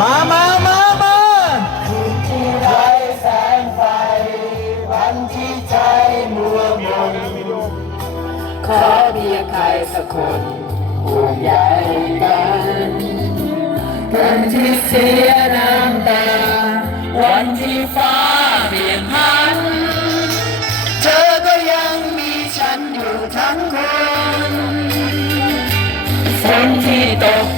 มาคืนที่ไร้แสงไฟวันที่ใจมัวมนขอเพียงใครสักคนห่วงใยกันที่เสียน้ำตาวันที่ฟ้าเปลี่ยนพันเธอก็ยังมีฉันอยู่ทั้งคนฝนที่ตก